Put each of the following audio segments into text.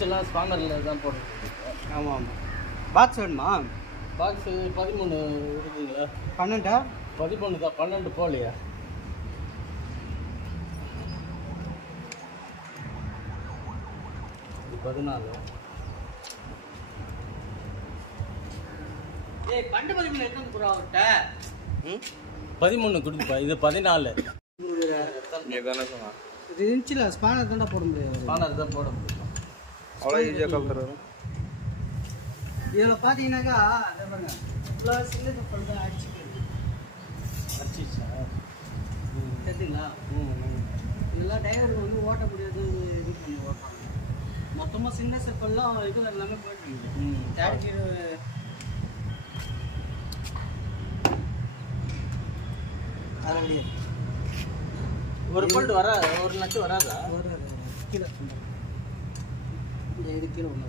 வில்ச்செல்லாம் ஸ்பானரில் தான் போட்டுருக்கு. ஆமாம் ஆமாம். பாக்ஸ் வேணுமா? பாக்ஸு 13 இருக்குங்களா? 12 13 தான், 12 போகலையா? இது 14. ஏய் 12 எத்தனை ப்ரோ அவர்கிட்ட? 13 கொடுத்துப்பா. இது 14. இதுதானே சொன்னா. இது இருந்துச்சுல ஸ்பானர் தானே போட முடியாது. ஸ்பானர் தான் போட முடியும். அவ்வளோ ஈஸியாக கலந்துறாரு. இதில் பார்த்தீங்கன்னாக்கா அதை பாருங்க ஃபுல்லாக சின்ன கப்பல் தான் அடிச்சிச்சா? தெரியுங்களா? இதெல்லாம் டிரைவருக்கு வந்து ஓட்ட முடியாது, இது பண்ணி ஓட்டுறாங்க. மொத்தமாக சின்ன செப்பல்லாம் இது எல்லாமே போயிட்டு தேடிக்கிற அது ஒரு போல்ட் வரா, ஒரு நட்டு வராதா? கீழே இது கீழே ஒன்று.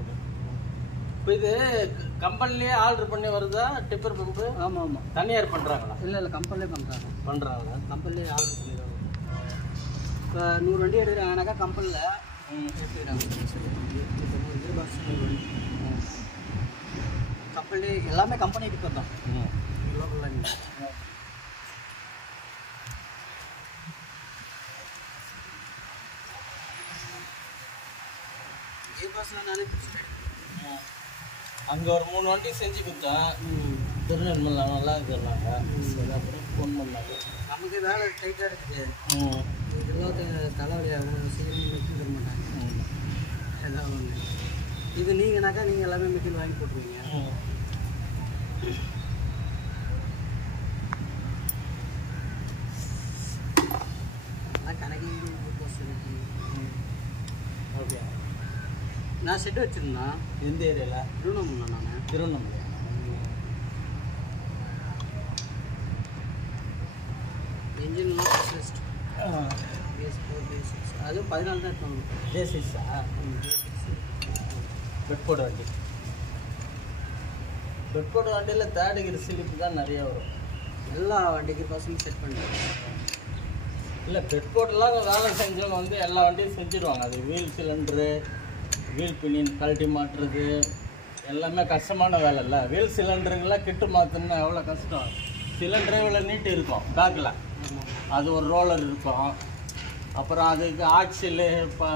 இப்போ இது கம்பெனிலேயே ஆர்டர் பண்ணி வருதா டிப்பர் பம்பு? ஆமாம் ஆமாம். தனியார் பண்ணுறாங்களா? இல்லை கம்பெனிலே பண்ணுறாங்களா? கம்பெனிலே ஆர்டர் பண்ணிடுவாங்க. இப்போ 100 வண்டி எடுக்கிறாங்கனாக்கா கம்பெனியில் கம்பெனி எல்லாமே கம்பெனி டிப்பர் தான். அங்கே ஒரு 3 வண்டி செஞ்சு கொடுத்தேன். திருநெல்வேலி நல்லா இருக்கிறாங்க. அப்புறம் ஃபோன் பண்ணாங்க. நமக்கு வேலை டைட்டாக இருக்குது. இதெல்லாம் தலைவலி ஆகும், சீக்கிரம் மெட்டீரியல் தர மாட்டாங்க. எல்லாம் ஒன்று இது நீங்கனாக்கா நீங்கள் எல்லாமே மெட்டீரியல் வாங்கி போட்டுருவீங்க. கணக்கு ஓகே. நான் செட்டு வச்சுருந்தேன். எந்த ஏரியாவில்? திருவண்ணாமலை. நான் திருவண்ணாமலை. இன்ஜின்லாம் ஸ்பெஷலிஸ்ட். அதுவும் 14 தான் இருக்கணும். ஜேசிஸா? பெட்போர்டு வண்டி. பெட்போர்டு வண்டியில் தேர்டுகிற சிலிப்பு தான் நிறையா வரும். எல்லா வண்டிக்கு பர்சன்ட் செட் பண்ணுறேன். இல்லை பெட்போர்டெலாம் வேலை செஞ்சவங்க வந்து எல்லா வண்டியும் செஞ்சுருவாங்க. அது வீல் சிலிண்டரு, வீல் பினியன் கழட்டி மாட்டுறது எல்லாமே கஷ்டமான வேலை இல்லை. வீல் சிலிண்டருங்கெல்லாம் கிட்டு மாற்றணுன்னா எவ்வளோ கஷ்டம். சிலிண்டரே இவ்வளோ நீட்டு இருக்கும் பேக்கில். அது ஒரு ரோலர் இருக்கும். அப்புறம் அதுக்கு ஆக்சிலு இப்போ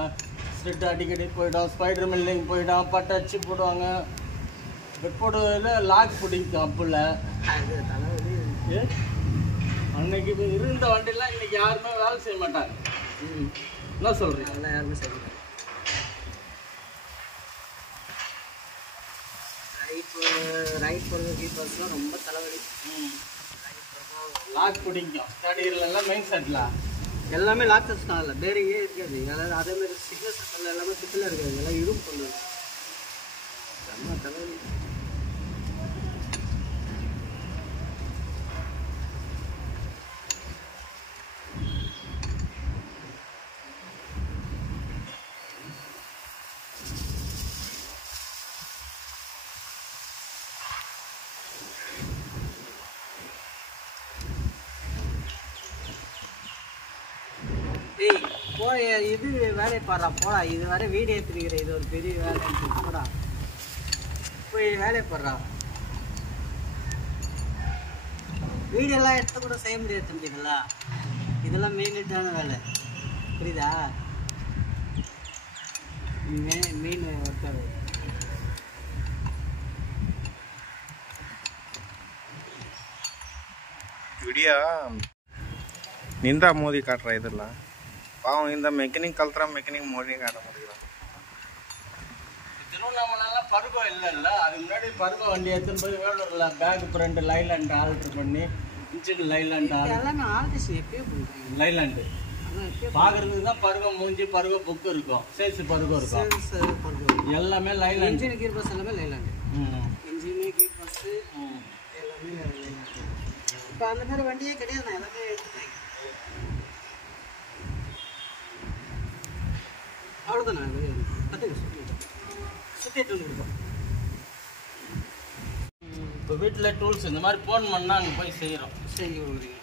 ஸ்ட்ரிட் அடிக்கடி போயிடும், ஸ்பைடர் மில்லிங் போயிடும், பட்டை அடிச்சு போடுவாங்க. பெட்போர்டில் லாக் பிடிக்கும் அப்பில். அன்னைக்கு இருந்த வண்டியெல்லாம் இன்னைக்கு யாருமே வேலை செய்ய மாட்டாங்க. என்ன சொல்கிறீங்க? அதெல்லாம் யாருமே செய்ய மாட்டாங்க. ரைட் போகிறது கீப்பர்ஸ்லாம் ரொம்ப தலைவலி. லாக் பிடிக்கும் தேர்ட் மெயின் செட்டில் எல்லாமே லாக் டச் தான். இல்லை பேரிங்கே இருக்காது. அதாவது அதேமாதிரி சிக்னல் சட்டில் எல்லாமே சிட்டில் இருக்காது. எல்லாம் இரும்பு பண்ணுது. செம்ம தலைவலி. ஏய் போய் இது வேலையை பாடுறா போடா. இது வர வீடு ஏற்றிருக்கிற இது ஒரு பெரிய வேலை போடா. போய் வேலையை பாடுறா. வீடெல்லாம் எடுத்து கூட செய்ய முடியாது தம்பி. இதெல்லாம் மெயினான வேலை புரியுதா? மெயின் ஒர்க்காக விடியா நின்றா மோதி காட்டுற இதெல்லாம் பாவம். இந்த மெக்கானிக் கலத்துறா, மெக்கானிக் மோதி காட்ட முடியலாம். திருவண்ணாமலைலாம் பருவம் இல்லைல்ல. அதுக்கு முன்னாடி பருவம் வண்டி எடுத்துன்னு போய் வேலூரில் பேக் ஃப்ரண்ட் லைலாண்டு ஆல்ட்ரு பண்ணி இன்ஜின் லைலாண்டு எல்லாமே ஆல்ட்ரேஷன் எப்பயோ பண்ணுறீங்க. லைலாண்டு பார்க்குறதுக்கு தான் பருவம் மூஞ்சி பருவ புக்கு இருக்கும், சேல்ஸ் பருவம் இருக்கும். எல்லாமே லைலாண்டு. இன்ஜின் கீர் பஸ் எல்லாமே லைலாண்டு. இன்ஜினு கீர் பஸ்ஸு எல்லாமே லைலாண்டு. இப்போ அந்த மாதிரி வண்டியே கிடையாது. நான் எல்லாமே எடுத்துட்டேன். அவ்வளோதானே. கற்றுக்க சுற்றிட்டு வந்து கொடுப்போம். இப்போ வீட்டில் டூல்ஸ் இந்த மாதிரி ஃபோன் பண்ணால் அங்கே போய் செய்கிறோம். செஞ்சு கொடுக்குறீங்க.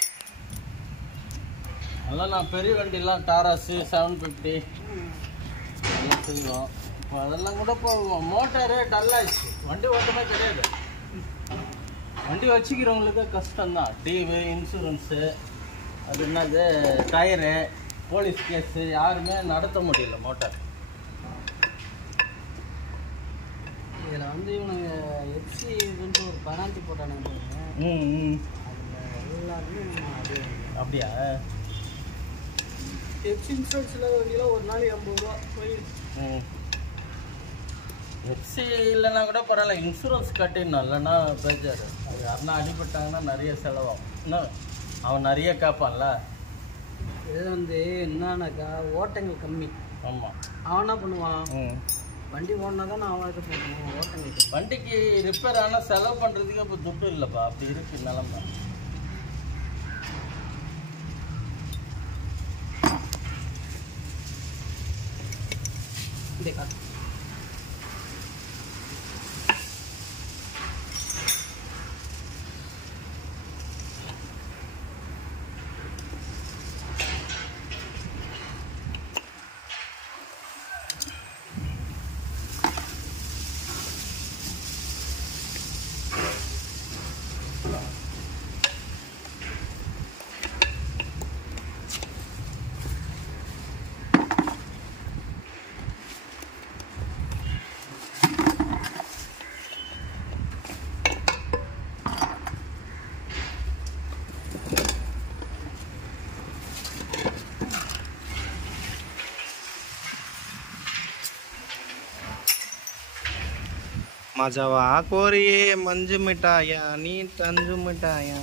அதெல்லாம் நான் பெரிய வண்டிலாம் டாராஸு 750 எல்லாம் செய்வோம். இப்போ அதெல்லாம் கூட இப்போ மோட்டாரு டல்லாகிடுச்சு, வண்டி ஓட்டமே கிடையாது. வண்டி வச்சுக்கிறவங்களுக்கு கஷ்டம்தான். டிவி, இன்சூரன்ஸு, அது என்னது டயரு, போலீஸ் கேஸு, யாருமே நடத்த முடியல மோட்டார். இதில் வந்து இவனுங்க எஃப்சி இதுன்ட்டு ஒரு பனால்ட்டி போட்டானுங்க பாருங்க. அதில் எல்லாருமே அப்படியா? எஃப்சி இன்சூரன்ஸில் ஒரு கிலோ ஒரு நாள் 80 ரூபா போயிடுச்சு. எஃப்சி இல்லைன்னா கூட பரவாயில்ல, இன்சூரன்ஸ் கட்டிடணும். இல்லைன்னா பேஜாரு. அது யாருன்னா அடிபட்டாங்கன்னா நிறைய செலவாகும். இன்னும் அவன் நிறைய கேட்பான்ல. இது வந்து என்னன்னாக்கா ஓட்டங்கள் கம்மி. ஆமாம். அவன் என்ன பண்ணுவான், வண்டி ஓடினா தான் அவன் இது பண்ணுவான். ஓட்டங்கள் வண்டிக்கு ரிப்பேர் ஆனால் செலவு பண்ணுறதுக்கு இப்போ துட்டு இல்லைப்பா. அப்படி இருக்கு நிலமை. இந்த காட்டு मजावा कोरिए मंज मिठाया नी तंज मिठाया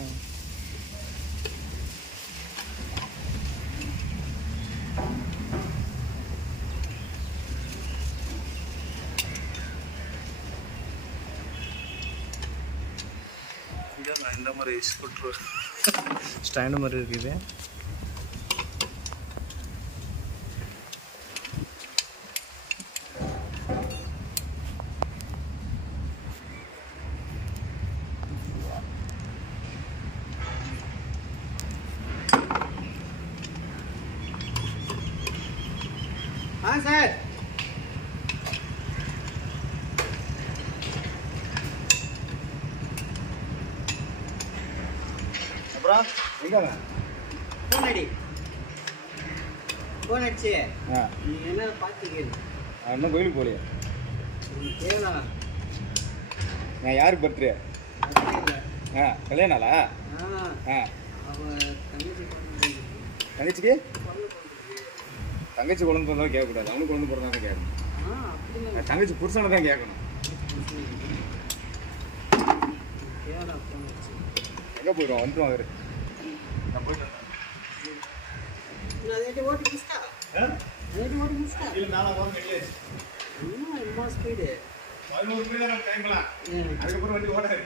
இந்த மாதிரி ஸ்கூட்டர் ஸ்டாண்ட் மாதிரி இருக்குது. சார் அப்புறம் எங்க ஃபோன் அடிச்சு நீ என்ன பார்த்துக்க. இன்னும் கோயிலுக்கு போகலையா? கேளா நான் யாருக்கு பர்த்டே? கல்யாண நாளா? தங்கச்சிக்கு தங்கச்சி குழந்தை பிறந்தா கேட்கக்கூடாது, அவனுக்கு குழந்தை பிறந்தா தான் கேட்கணும். தங்கச்சி புருஷனை தான் கேட்கணும். எங்கே போயிடுவோம்? வந்துடுவோம். அவரு நான் போயிட்டு அதுக்கப்புறம் வண்டி ஓடாது.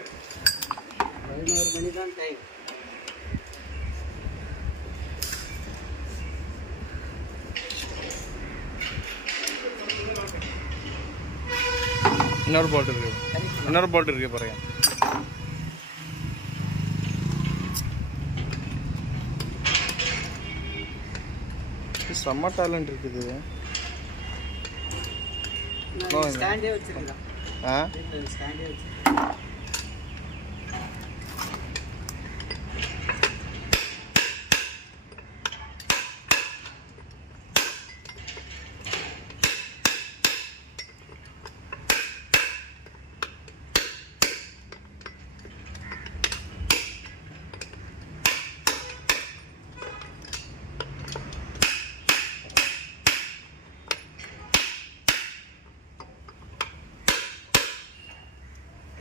11 மணி தான் டைம். இன்னொரு போல்ட் இருக்கு, இன்னொரு போல்ட் இருக்கு பாருங்க. செம்ம டேலண்ட் இருக்குது. ஸ்டாண்டே வச்சிருக்கேன். ஸ்டாண்டே வச்சிருக்கேன்.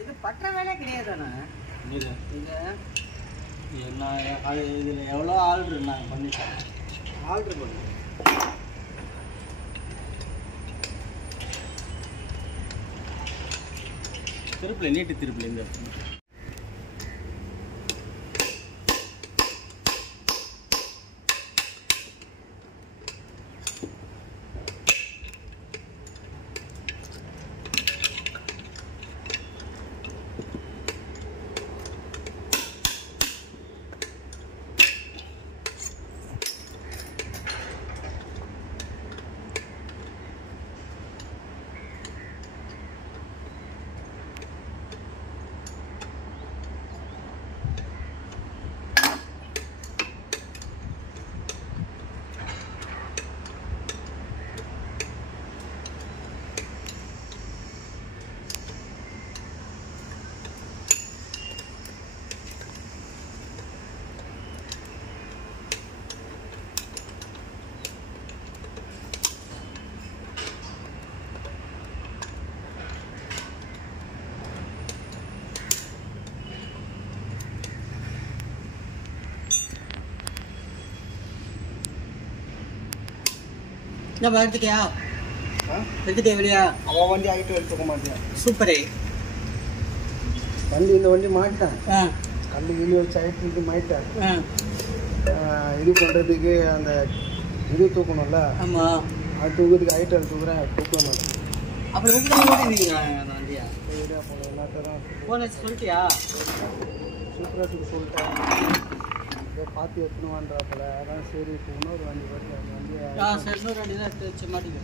இது பற்ற வேலை கிடையாதாண்ணா? இது இது நான் அது இதில் எவ்வளோ ஆர்டரு நாங்கள் பண்ணிட்டோம். ஆர்டர் பண்ணு. திருப்பில் நீட்டு திருப்பில் இந்த என்னப்பா எடுத்துட்டியா? எடுத்துட்டியா வெளியா? அவன் வண்டி ஆகிட்டு எடுத்துக்க மாட்டேன். சூப்பரே. வண்டி இந்த வண்டி மாட்டேன். கல் கிளி வச்சு ஆகிட்டு மாட்டேன். இது பண்ணுறதுக்கு அந்த இது தூக்கணும்ல. ஆமாம். அது தூக்கிறதுக்கு ஆகிட்டு தூக்குறேன், தூக்க மாட்டேன். அப்புறம் ஓட்டிங்களா அந்த வண்டியா? போன எல்லாத்தான் போன சொல்லிட்டியா? சூப்பராக சொல்லிட்டேன். பார்த்து எடுத்துணுவான்றாப்புல. அதான் சரி இப்போ இன்னொரு வண்டி போட்டு அந்த வண்டியை சரி இன்னொரு வண்டி தான் எடுத்து வச்சு மாட்டிக்க.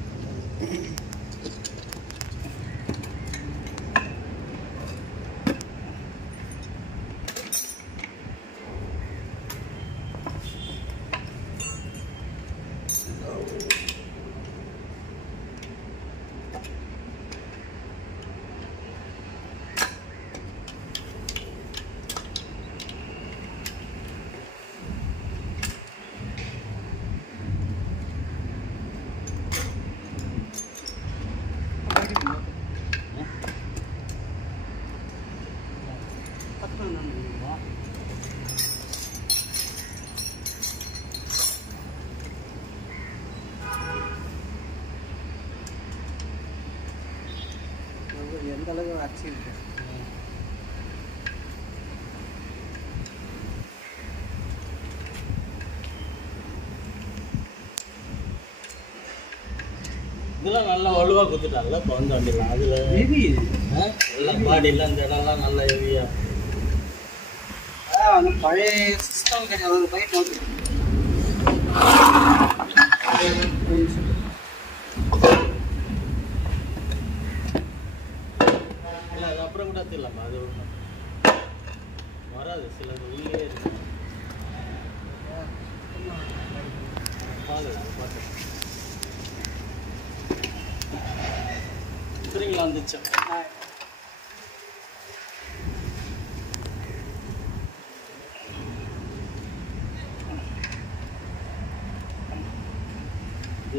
எந்த அளவுக்கு அரிசி இருக்கு. இதெல்லாம் நல்லா வலுவாக குத்துட்டாங்கல்ல இப்போ வந்து வண்டிலாம். அதில் ஹெவி எல்லாம் பாடியில் இந்த இடம்லாம் நல்லா ஹெவியாக. அந்த பழைய சிஸ்டம் கிடையாது. பைக் வந்து இல்லை அது அப்புறம் கூட தெரியலம்மா. அது ஒன்றும் வராது, சிலது உள்ளே இருக்கு. பார்த்து சரிங்களா வந்துச்சு.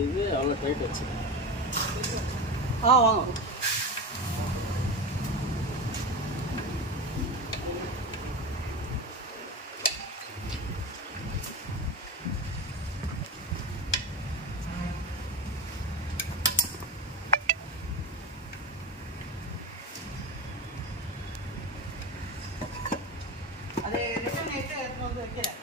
இது அவ்வளோ டைட் வச்சு. வாங்க. அது ரிட்டர்ன் எடுத்து வந்து வைக்கிறேன்.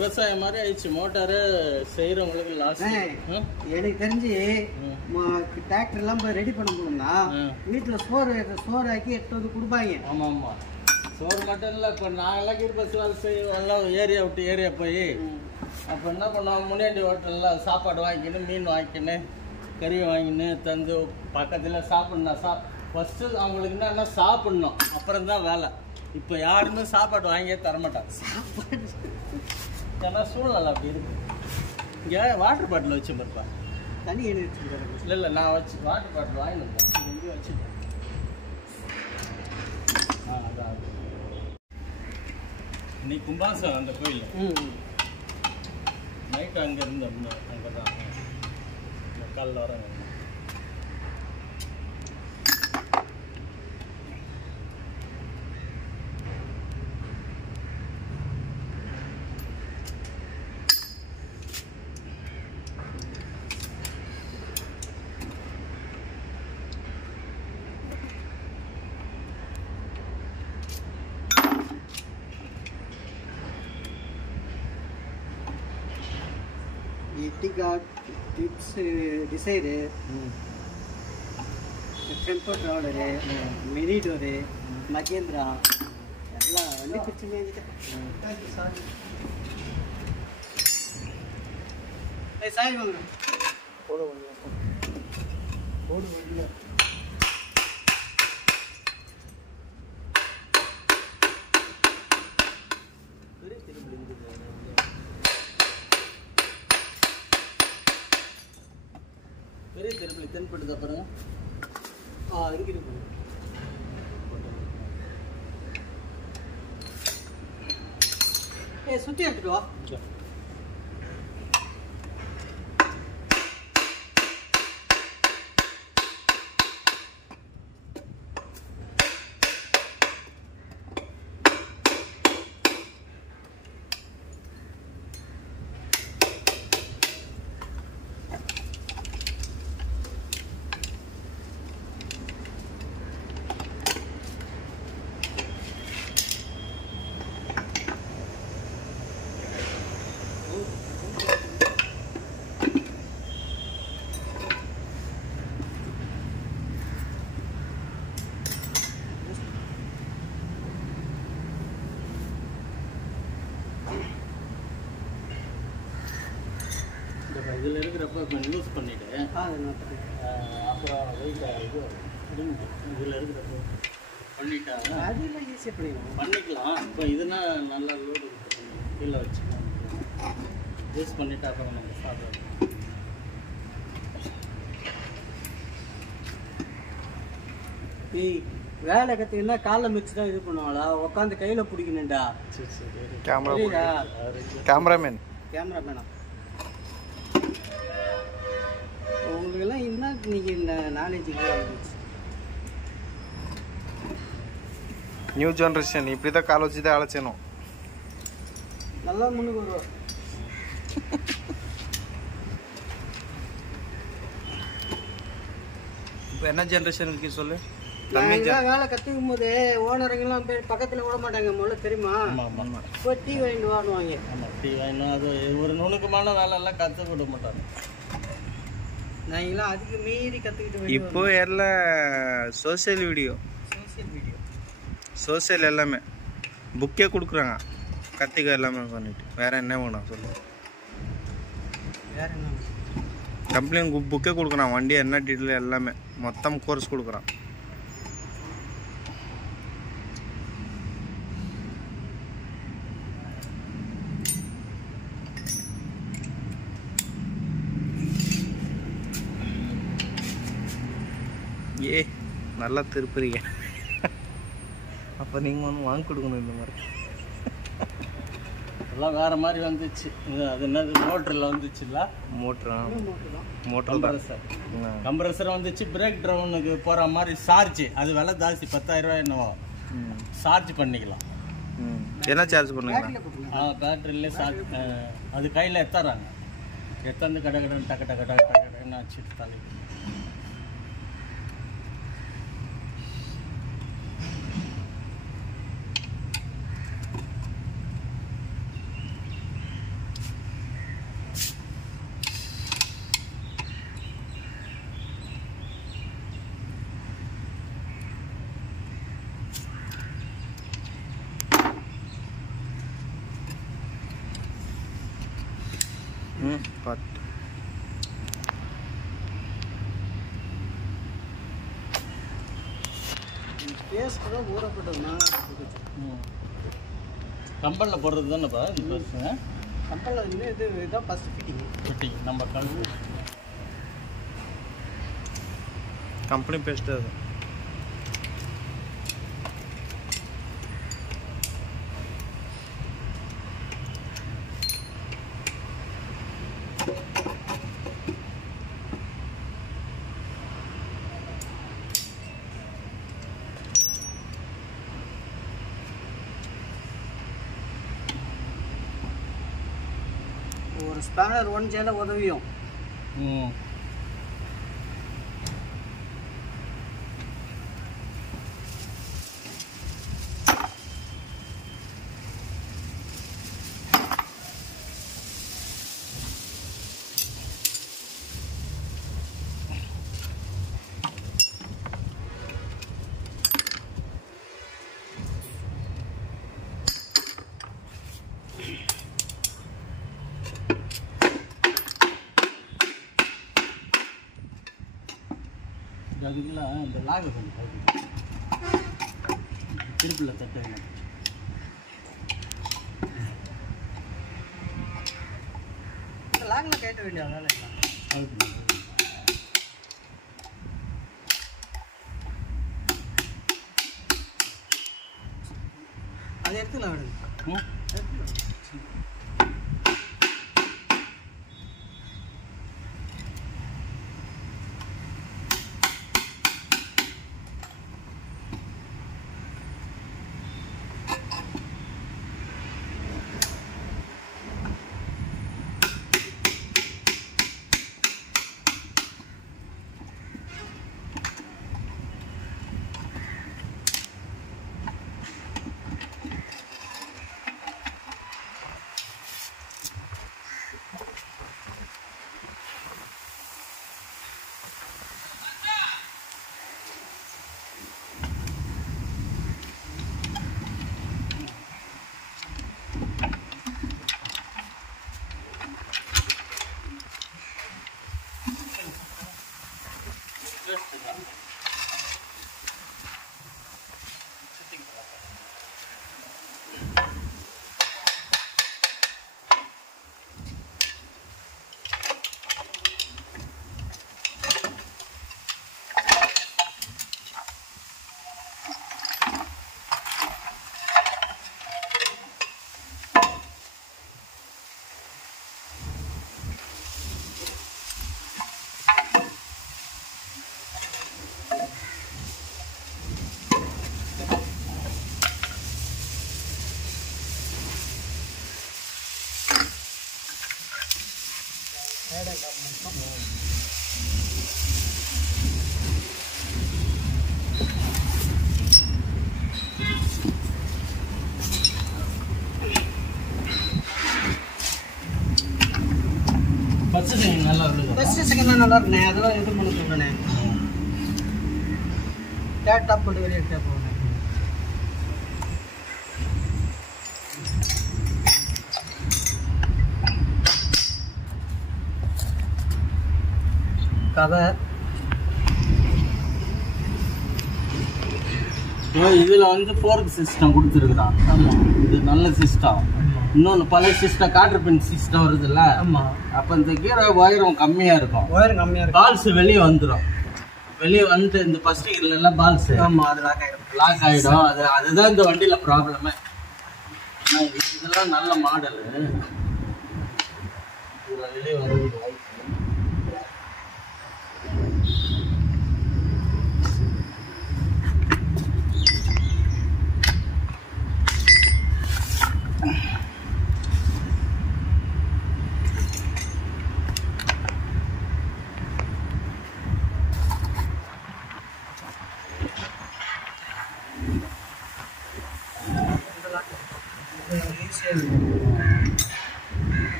விவசாயம் மாதிரி ஆயிடுச்சு. மோட்டாரு செய்யறவங்களுக்கு லாஸ். எனக்கு தெரிஞ்சு டிராக்டர் எல்லாம் ரெடி பண்ண போனா வீட்டுல சோறு ஆக்கி எடுத்து வந்து கொடுப்பாங்க. ஆமா ஆமா, சோறு மட்டும் இல்லை. இப்போ நாங்கெல்லாம் கீழ் பஸ் வேலை செய்வோம். எல்லாம் ஏரியா விட்டு ஏரியா போய் அப்போ என்ன பண்ணுவாங்க, முனியாண்டி ஹோட்டலில் சாப்பாடு வாங்கிக்கின்னு மீன் வாங்கிக்கின்னு கறி வாங்கின்னு தந்து பக்கத்தில் சாப்பிட்ணும். ஃபஸ்ட்டு அவங்களுக்கு என்னன்னா சாப்பிட்ணும், அப்புறம் தான் வேலை. இப்போ யாருமே சாப்பாடு வாங்கியே தரமாட்டாங்க. சாப்பாடு ஏன்னா சூழ்நிலை அப்படி இருக்கு. இங்கே வாட்டர் பாட்டில் வச்சு பாருப்பா. தண்ணி எழுதி வச்சுருக்காரு. இல்லை இல்லை, நான் வச்சு வாட்டர் பாட்டில் வாங்கிட்டு எங்கேயும் வச்சுருக்கேன். அதான் இன்னைக்கு கும்பாசம் அந்த கோயில் நைட்டு அங்கே இருந்து அங்கே தான் காலைல வர. Ertiga, Dzire, tempo traveller, mini door, Mahindra எல்லா வண்டி பிடிச்சி மேய்ஞ்சிட்டேன். சாய் வாங்க போட வண்டியா பெரிய திருப்பி தென்படுதா பாருங்க. இங்கே இருக்கு. சுற்றி எடுத்துட்டு வா. இதில் இருக்கிறப்ப இப்போ யூஸ் பண்ணிவிட்டு அப்புறம் வெயிட் இது இதில் இருக்கிறப்ப பண்ணிட்டாங்க. அதெல்லாம் ஈஸியாக பண்ணிக்கலாம். இப்போ இதுனா நல்லா லோடு கீழே வச்சுக்கலாம். யூஸ் பண்ணிவிட்டு அப்புறம் நம்ம சாப்பிடலாம். வேலை கற்றுக்கினா காலில் மிச்சு தான் இது பண்ணுவாங்களா? உட்காந்து கையில் பிடிக்கணுண்டா. சரி சரி. கேமராமேன் கேமராமேனா உங்களுக்கெல்லாம் என்ன நீங்கள் இந்த நாலேஜ் நியூ ஜென்ரேஷன் இப்படி தான் கால் வச்சு தான் அழைச்சணும். நல்லா முன்னுக்கு வருவா. இப்போ என்ன ஜென்ரேஷன் இருக்கு சொல்லு. வேலை கற்றுக்கும் போது ஓனருங்கெல்லாம் போய் பக்கத்தில் விட மாட்டாங்க. முதல்ல தெரியுமா? இப்போ டீ வாங்கிட்டு வாங்குவாங்க. ஆமாம், டீ வாங்கினா அது ஒரு நுணுக்கமான வேலையெல்லாம் கற்றுக்க விட மாட்டாங்க. நாங்களாம் அதுக்கு மீறி கற்றுக்கிட்டு இப்போ எல்லாம் சோசியல் வீடியோ சோசியல் எல்லாமே புக்கே கொடுக்குறாங்க. கற்றுக்க எல்லாமே பண்ணிட்டு வேற என்ன வேணும் சொல்லு. வேற என்ன கம்பெனி புக்கே கொடுக்குறான். வண்டி என்ன டீட்டெயில் எல்லாமே மொத்தம் கோர்ஸ் கொடுக்குறான். ஏ நல்லா திருப்புறீங்க. அப்போ நீங்கள் ஒன்று வாங்கி கொடுக்கணும். இந்த மாதிரி எல்லாம் வேறு மாதிரி வந்துச்சு. அது என்னது மோட்டரில் வந்துச்சுல்ல. மோட்டர் கம்ப்ரஸர் கம்ப்ரஸர் வந்துச்சு. பிரேக் ட்ரவுனுக்கு போகிற மாதிரி சார்ஜ் அது விலை ஜாஸ்தி. 10,000 ரூபாய் என்னவோ சார்ஜ் பண்ணிக்கலாம். என்ன சார்ஜ் பண்ணுங்க? பேட்டரியிலே சார்ஜ். அது கையில் எத்தாராங்க. எத்தாந்து கடை கடன் டக்கு டக்கு டக்கு டக்குன்னு வச்சுட்டு தலை. பார்த்து கம்பலில் போடுறது தானேப்பா இந்த பஸ்ஸுங்க. கம்பலில் வந்து இதுதான் ஃபஸ்ட் ஃபிட்டிங். நம்ம கம்பெனி பெஸ்ட்டு அது. ஒரு ஸ்பேனர் ஒன் சேல உதவியும். அதுக்குள்ள இந்த லாகை கொஞ்சம் திருப்பில் தட்டு லாகில் கேட்ட வேண்டிய வேலை அதை எடுத்துக்கலாம் விடுங்க. ஃபஸ்ட்டு செகண்ட் நல்லா இருக்குது. ஃபஸ்ட்டு செகண்ட் நல்லா இருக்குண்ணே. அதெல்லாம் எதுவும் பண்ண சொல்கிறேண்ணே. டேட் டாப் போட்டு வெளியே எடுத்தா போகணும். கவர் இதில் வந்து ஃபோர்க் சிஸ்டம் கொடுத்துருக்குறான். ஆமாம், இது நல்ல சிஸ்டம். இன்னொன்று பழைய சிஸ்டம் காட்டர் பின் சிஸ்டம் வருதுல்ல. ஆமாம். அப்போ இந்த கீரை ஒயரம் கம்மியாக இருக்கும். ஒயரும் கம்மியாக இருக்கும். பால்ஸ் வெளியே வந்துடும். வெளியே வந்துட்டு இந்த ஃபர்ஸ்ட் கீரில் எல்லாம் பால்ஸ் ஆமாம், அது லாக் ஆகிடும். அதுதான் இந்த வண்டியில் ப்ராப்ளமே. இதெல்லாம் நல்ல மாடலு. இதில் வெளியே வருது வாய்ப்பு.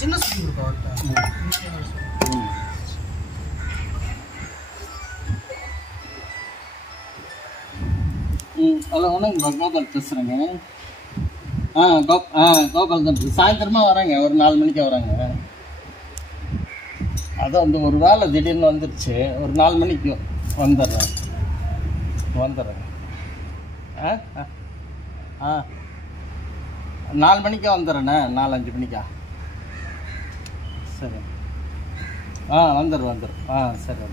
சின்ன சுத்தி இருக்கும் அவர்கிட்ட. ஹலோ, வணக்கம். கோபால் பேசுகிறேங்க. கோபால் தான். சாயந்தரமாக வராங்க, ஒரு 4 மணிக்கு வராங்க. அதான் வந்து ஒரு வேலை திடீர்னு வந்துடுச்சு. ஒரு 4 மணிக்கு வந்துடுறேன். 4 மணிக்கே வந்துடுறேண்ணே. 4-5 மணிக்கா? சரி. வந்துடும். சரி.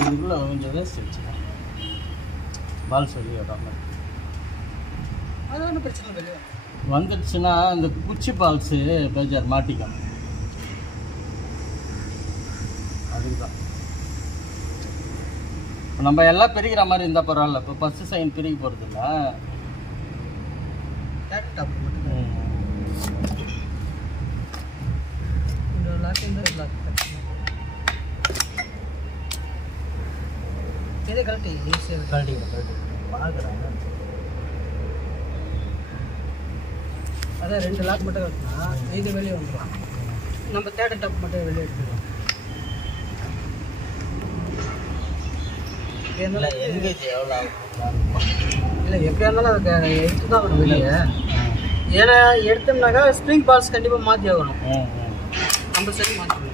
இதுக்குள்ள கொஞ்சம் வேஸ்ட் வச்சுக்கேன். பால் சொல்லி வராமல் அது ஒன்றும் பிரச்சனை இல்லை. வந்துடுச்சுன்னா இந்த குச்சி பால்ஸு பேஜார் மாட்டிக்கும். அதுக்குதான் இப்போ நம்ம எல்லாம் பிரிக்கிற மாதிரி இருந்தால் பரவாயில்ல. இப்போ ஃபஸ்ட்டு சைன் பிரிக்க போகிறது இல்லை. தேர்ட் டாப் மட்டும் இந்த லாக் இந்த லாக் இதே கழட்டி ஈஸியாக கழட்டி பார்க்குறாங்க. அதான் 2 லாக் மட்டும் கழட்டினா இது வெளியே வந்துடும். நம்ம தேர்ட் டாப் மட்டும் வெளியே எடுத்துக்கலாம். என்கேஜ் எவ்வளோ இல்லை எப்படியா இருந்தாலும் அதுக்கு எடுத்து தான் ஆகணும் வெளியே. ஏன்னா எடுத்தோம்னாக்கா ஸ்ப்ரிங் பால்ஸ் கண்டிப்பாக மாற்றி ஆகணும். கம்பல்சரி மாற்றணும்.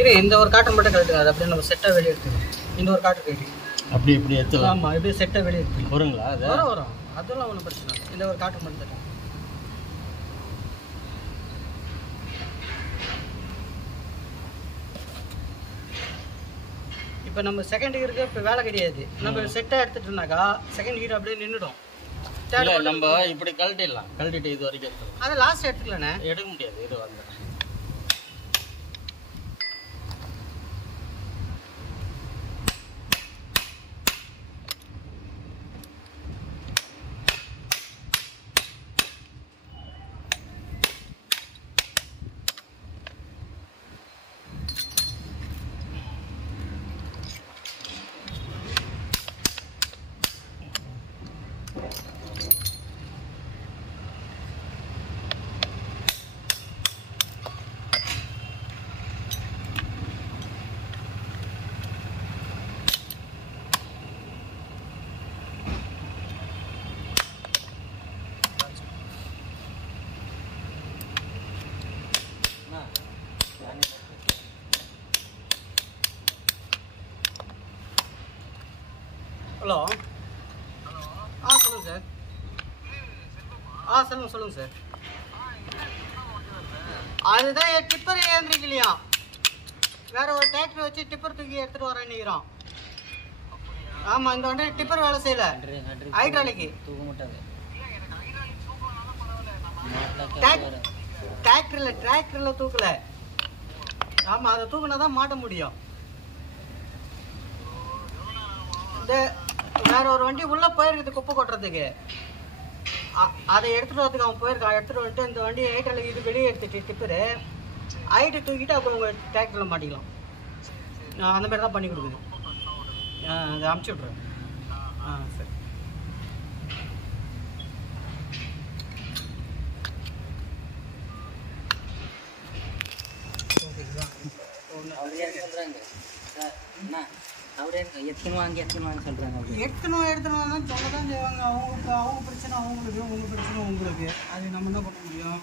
இல்லை இந்த ஒரு காட்டன் மட்டும் கழட்டுக்காது. அப்படியே நம்ம செட்டாக வெளியே எடுத்துக்கணும். இந்த ஒரு காட்டன் கழட்டி அப்படி இப்படி எடுத்துக்கலாம். ஆமாம் இப்படியே செட்டாக வெளியே எடுத்துக்கலாம். வருங்களா அது? வரும் அதெல்லாம் ஒன்றும் பிரச்சனை இல்லை. இந்த ஒரு காட்டன் மட்டும் தரும். இப்போ நம்ம செகண்ட் இயருக்கு இப்போ வேலை கிடையாது. நம்ம செட்டாக எடுத்துட்டோம்னாக்கா செகண்ட் இயர் அப்படியே நின்றுடும். இல்லை நம்ம இப்படி கழட்டிடலாம். கழட்டிட்டு இது வரைக்கும் எடுத்துக்கலாம். அதை லாஸ்ட் எடுத்துக்கலாண்ணே. எடுக்க முடியாது. இது வந்து ஹலோ சொல்லுங்கள் சார். சொல்லுங்கள் சார். அதுதான் என் டிப்பர் ஏந்திரிக்கலையா. வேற ஒரு டிராக்டர் வச்சு டிப்பர் தூக்கி எடுத்துகிட்டு வரேன் நிற்கிறோம். ஆமாம் இந்த வண்டி டிப்பர் வேலை செய்யலை. ஹைட்ராலிக்கு தூக்க மாட்டாங்க. டிராக்டரில் தூக்கலை. ஆமாம் அதை தூக்குனா தான் மாட்ட முடியும். இந்த வேற ஒரு வண்டி உள்ளே போயிருக்குது குப்பை கொட்டுறதுக்கு. அதை எடுத்துகிட்டு வரதுக்கு அவன் போயிருக்கான். எடுத்துகிட்டு வந்துட்டு இந்த வண்டி ஹைட்ராலிக் இது வெளியே எடுத்துட்டு டிப்பரு ஹைட்டு தூக்கிட்டு அப்புறம் உங்கள் டிராக்டரில் மாட்டிக்கலாம். அந்த மாதிரி தான் பண்ணி கொடுக்குது. அதை அமுச்சு விட்றேன். சரி. எடுத்துன்னு சொல்கிறாங்க. எடுத்துன்னு சொல்ல தான் செய்வாங்க. அவங்க பிரச்சனை அவங்களுக்கு, உங்கள் பிரச்சனை உங்களுக்கு. அது நம்ம என்ன பண்ண முடியும்?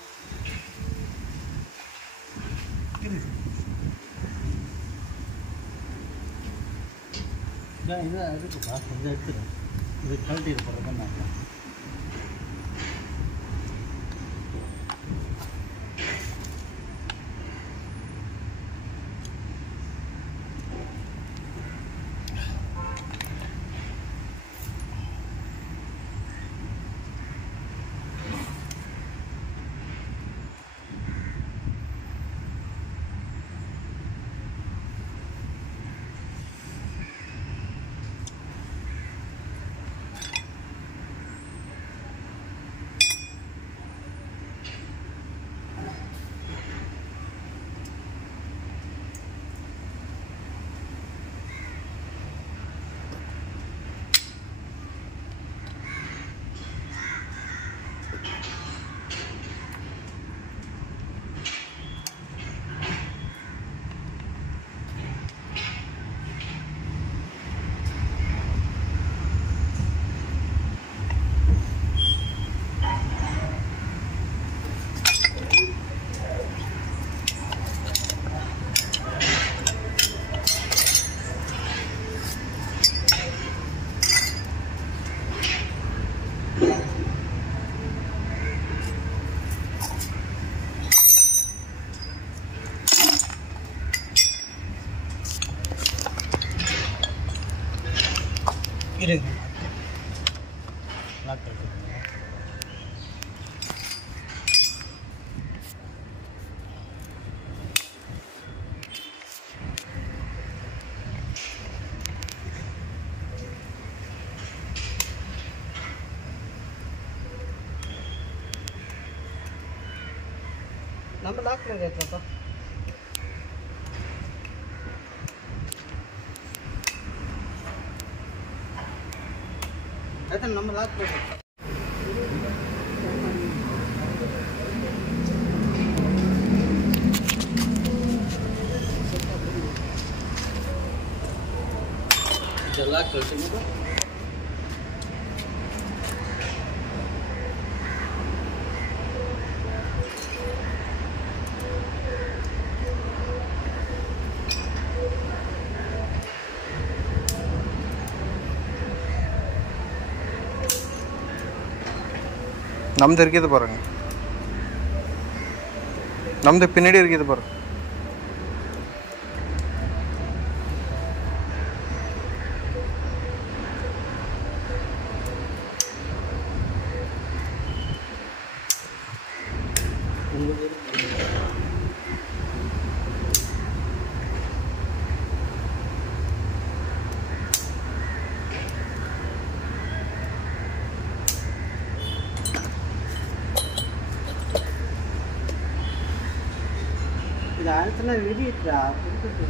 இது அதுக்குப்பா கொஞ்சம் எடுத்துடும். இது கழட்டி போடுறது தான் நான் இருங்க லாக் கழட்டுங்க. நம்ம லாக்கில் கேட்குறப்பா அதான் நம்ம லாக்கில் கேட்குறோம். இந்த லாக் கழட்டுங்க. ನಮ್ದು ಇರ್ಕಿದ್ದು ಬರಂಗ ನಮ್ದು ಪಿನ್ನಡಿ ಇರ್ಕಿದ್ದು ಬರ இது அழுத்தினா வெளியிட்டா கொடுத்துட்டு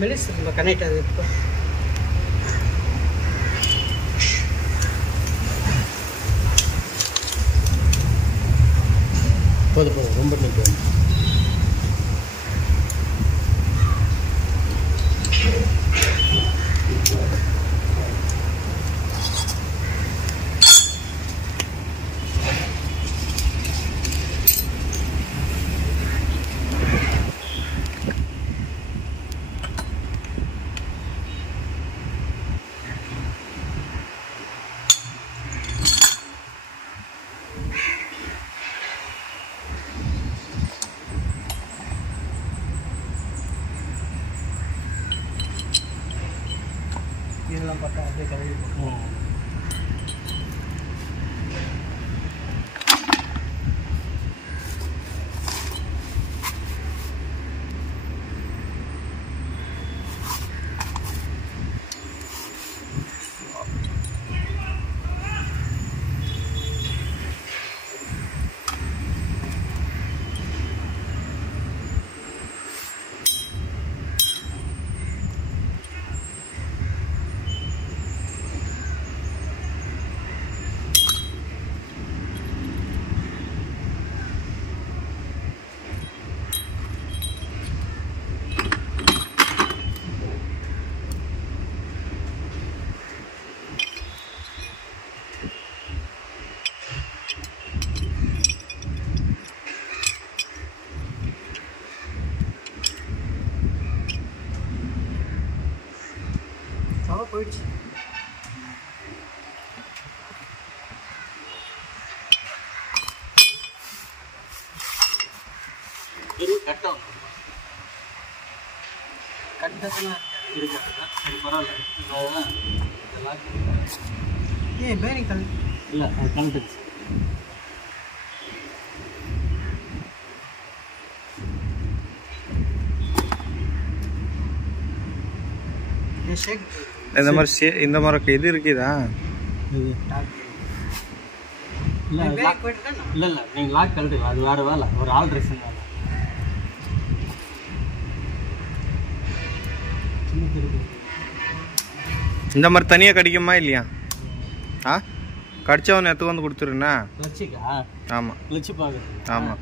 மெலிஸ் நம்ம கனெக்ட் ஆகுது இப்போ போதும் ரொம்ப நிற்கும். இதெல்லாம் பார்த்தா அப்படியே கழுவி போட்டுருவோம். போயிடுச்சு. இது கட்டம் கட்டத்துல இருக்கா? அது பரவாயில்ல. ஏன் பேரிங் கல் இல்லை அது கண்டுச்சு. இந்த மாதிரி இது இருக்குதா? இல்லை இல்லை இல்லை நீங்கள் லாக் கழட்டுக்கலாம். அது வேறு வேலை, ஒரு ஆல்ட்ரேஷன் வேலை. இந்த மாதிரி தனியாக கடிக்குமா இல்லையா? ஆ கடிச்சவன் எடுத்து வந்து கொடுத்துருண்ணா. கிளச்சிக்கா? ஆமாம் கிளச்சி பார்க்குறது. ஆமாம்.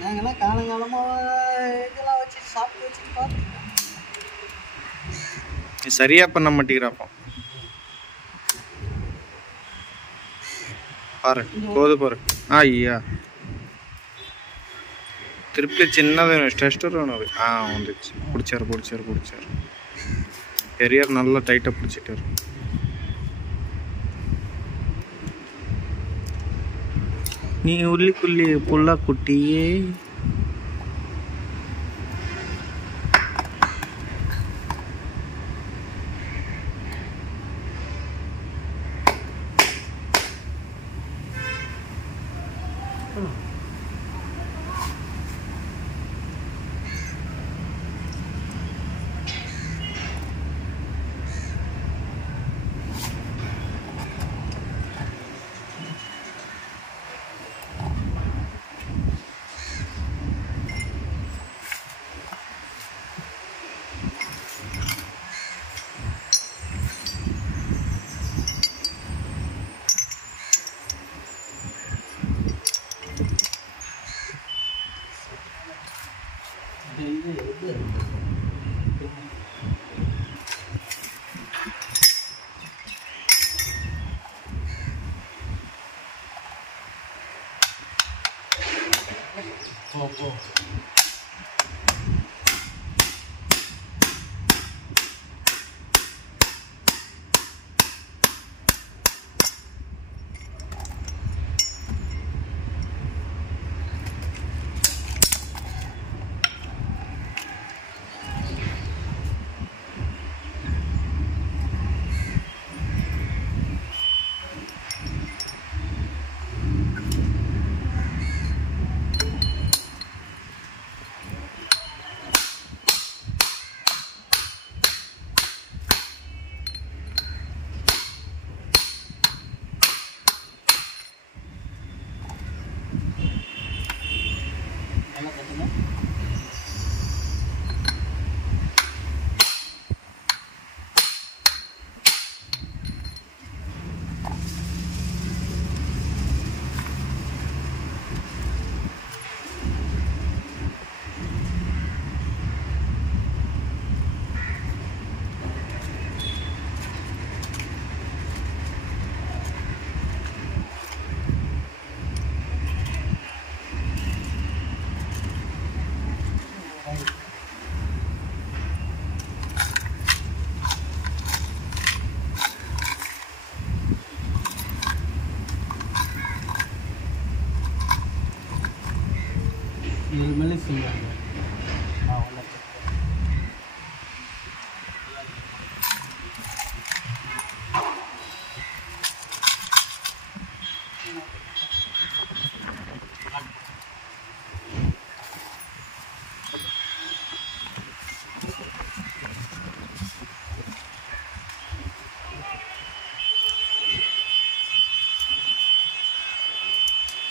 நாங்கெல்லாம் காலங்காலமாக இதெல்லாம் வச்சு சாப்பிட்டு வச்சு பார்த்துருக்கோம். சரியாக பண்ண மாட்டேங்கிறாப்போ. பாரு போது பாரு ஐயா திருப்பி சின்னது டெஸ்டர் வேணும் வந்துச்சு பிடிச்சாரு பெரியார் நல்லா டைட்டாக பிடிச்சிட்டாரு நீ உள்ளிக்குள்ளி புல்லா குட்டியே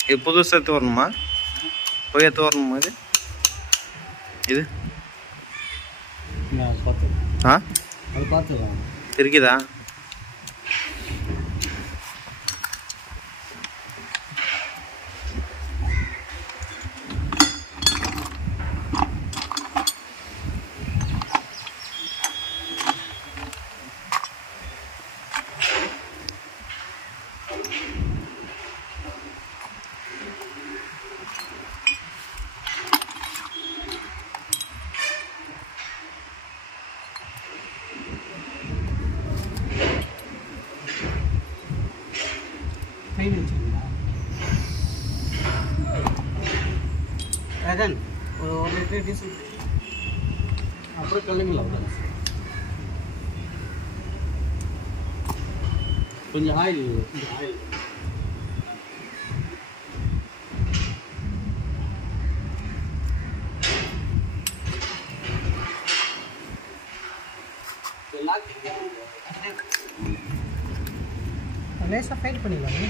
இது புதுசாக எடுத்து வரணுமா போய் எடுத்து வரணுமா இது அது பார்த்துக்கலாம் இருக்குதா ஒரு லிட்டர் டீசல் அப்புறம் கல்லுங்களா கொஞ்சம் ஆயில் லேசாக ஃபைட் பண்ணிடலாமே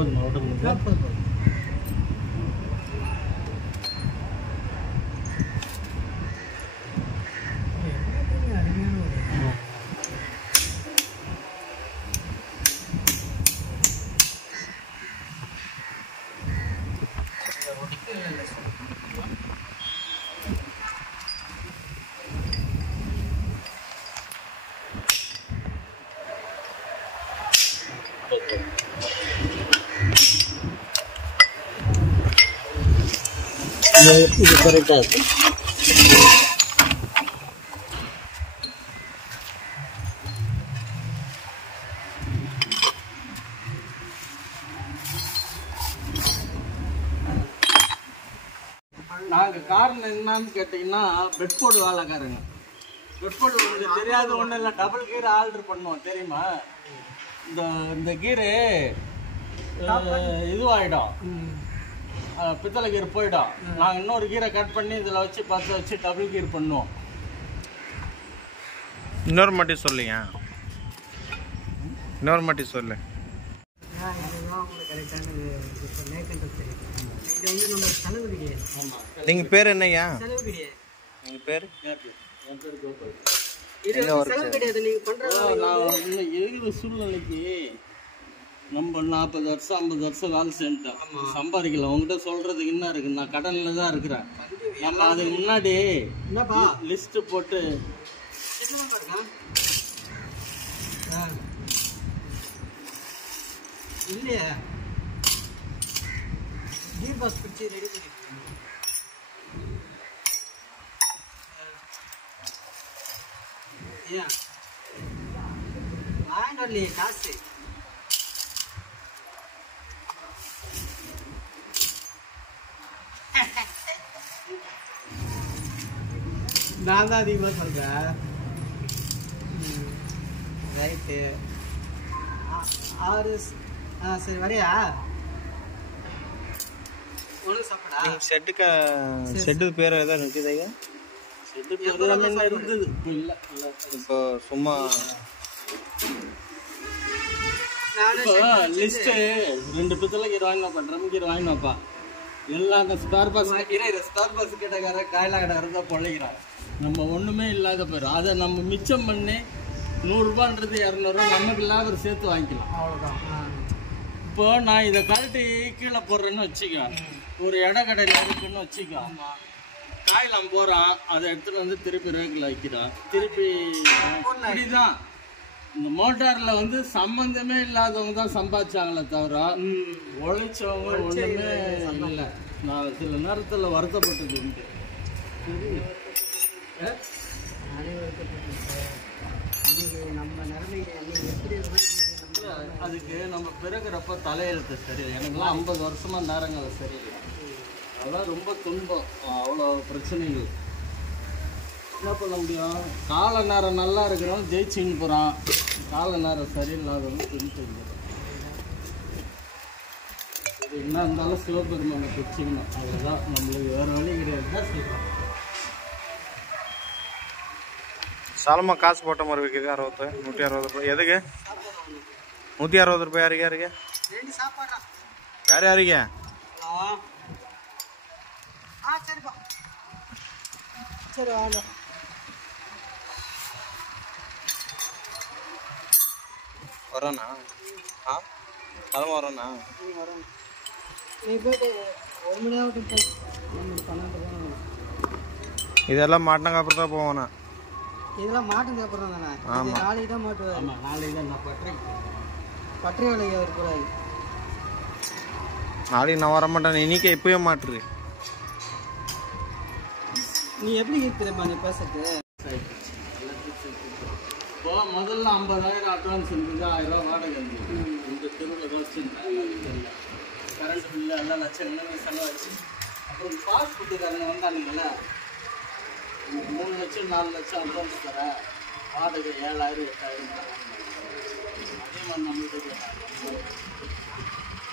போதுமா விட முடியும்? போதும். இது கரெக்டாக இருக்கு. நாங்கள் காரணம் என்னன்னு கேட்டிங்கன்னா பெட்ஃபோர்டு வேலைக்காரங்க. பெட்ஃபோர்டு உங்களுக்கு தெரியாத ஒன்றும் இல்லை, டபுள் கீர் ஆர்டர் பண்ணுவோம் தெரியுமா? இந்த கீரு இதுவாகிடும், பித்தளை கீர் போயிடும். நாங்கள் இன்னொரு கீரை கட் பண்ணி இதில் வச்சு 10 வச்சு டபுள் கீர் பண்ணுவோம். இன்னொரு மாட்டி சொல்லுங்க, இன்னொரு மாட்டி சொல்லு. நீங்க பேர் என்னய்யா? நீங்க பேர்? என் பேர் கோபால். சூழ்நிலைக்கு நம்ம 40 வருஷம் 50 வருஷம் வேலை செஞ்சுட்டோம், சம்பாதிக்கல. உங்ககிட்ட சொல்றதுக்கு என்ன இருக்கு? நான் கடன்ல தான் இருக்கிறேன். நம்ம அதுக்கு முன்னாடி லிஸ்ட் போட்டு இல்லையா கீர் பாஸ் பிடிச்சி ரெடி பண்ணி வாங்கிட்டு வரலையே காசு. நான் தான் அதிகமாக சொல்கிறேன். ரைட்டு 6. சரி வரையா ஒன்று சாப்பிடா. ஷெட்டு பேர் ஏதாவது நிற்குதுங்க? இருந்தது, இப்போ இல்லை. இப்போ சும்மா லிஸ்ட்டு 2 பித்தளை கீரை வாங்கினப்பா, ட்ரம் கீரை வாங்கினப்பா. எல்லாம் அந்த ஸ்பேர் பாஸ் ஸ்பேர் பாஸ் கிட்டக்கார காயிலா கடை இருந்தால் பொழைக்கிறாங்க. நம்ம ஒன்றுமே இல்லாத போயிடும். அதை நம்ம மிச்சம் பண்ணி 100 ரூபான்றது 200 நமக்கு இல்லாத சேர்த்து வாங்கிக்கலாம். அவ்வளோதான். இப்போ நான் இதை கழட்டி கீழே போடுறேன்னு வச்சுக்கோ, ஒரு இடக்கடையில் இருக்குன்னு வச்சுக்கோ, காயெல்லாம் போகிறான், அதை எடுத்துகிட்டு வந்து திருப்பி ரேக்கில் வைக்கிறான். திருப்பி இப்படிதான். இந்த மோட்டாரில் வந்து சம்பந்தமே இல்லாதவங்க தான் சம்பாதிச்சாங்களே தவிர உழைச்சவங்க ஒன்றுமே இல்லை. நான் சில நேரத்தில் வருத்தப்பட்டது உண்டு. அதுக்கு நம்ம பிறகுறப்ப தலையெழுத்து சரியில்லை. எனக்குலாம் 50 வருஷமாக நேரங்கள் சரியில்லை. அதெல்லாம் ரொம்ப துன்பம், அவ்வளோ பிரச்சனைகள். என்ன பண்ண முடியும்? கால நேரம் நல்லா இருக்கிறவன் ஜெயிச்சுன்னு போகிறான், கால நேரம் சரியில்லாதவங்க துணிச்சுக்கிறான். இது என்ன இருந்தாலும் சிவபெருமானை பிடிச்சிக்கணும், அவ்வளோதான். நம்மளுக்கு வேறு வழி கிடையாது தான் செய்யணும். சாலமா காசு போட்ட மாதிரி விற்குது 160 ரூபாய். எதுக்கு 160 ரூபாய்? யாருக்கு யாருக்கு யார் யாருக்கு? சரிப்பா, சரி வாங்க. வரோண்ணா. கிளம்ப வரோண்ணா. நீ போயிட்டு 1 மணி ஆகட்டும் போ. 12 போகணும். இதெல்லாம் மாட்டினாங்க அப்புறம் தான் போவோண்ணா. இதெல்லாம் மாட்டுக்கு அப்புறம் தானே? நாளைக்கு தான் மாட்டுவார். ஆமாம், நாளைக்கு தான் நான் பட்டறை வேலைக்கு அவர் கூடாது. நாளைக்கு நான் வரமாட்டேன், இன்னைக்கே இப்போயே மாட்டுரு. நீ எப்படி இருக்கிறப்பா நீ பேசுறது? இப்போ முதல்ல 50,000 அட்வான்ஸ் இருந்தது, 1000 ரூபா வாடகை இருந்தது. இந்த தெருவில் ரோஸ்ட்டு கரண்ட் பில்லு எல்லாம் லட்சம் செலவாச்சு. அப்புறம் பாஸ் கொடுத்துருக்காங்க வந்தானுங்கள, 3 லட்சம் 4 லட்சம் அட்வான்ஸ் தர, வாடகை 7,000 8,000. அதே மாதிரி நம்மள்கிட்ட கேட்டாங்க.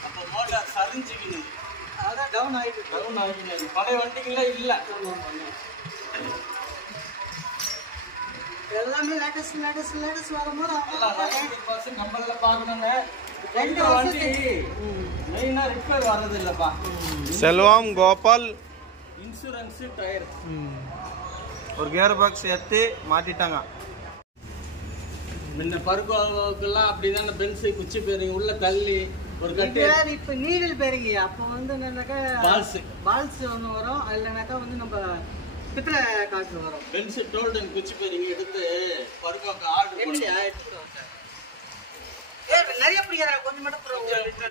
அப்போ மோட்டார் சரிஞ்சுக்கினது, அதான் டவுன் ஆகிட்டு பழைய வண்டிகளே இல்லை. எல்லாமே லேட்டஸ்ட் வரும்போது நம்மள பார்க்கணுங்க. 2 வண்டி வருஷத்துக்கு மெயினா ரிப்பேர் வர்றது இல்லப்பா. செல்வம் கோபால் இன்சூரன்ஸ் டயர் ஒரு கியர் பாக்ஸ் ஏற்றி மாட்டிட்டாங்க. முன்ன பருக்குலாம் அப்படிதானே பென்சு குச்சி பேரிங் உள்ள தள்ளி ஒரு கட்டு இப்ப நீடில் பேரிங்க. அப்போ வந்து என்னன்னாக்கா பால்ஸ் ஒன்று வரும், இல்லைனாக்கா வந்து நம்ம பித்தளை காற்று வரும். பென்சு டோல்டன் குச்சி பேரிங் எடுத்து பருக்காக்கு ஆர்டர் எடுத்துட்டு வரோம் சார். நிறைய பிடிக்கிறாங்க, கொஞ்சம் மட்டும்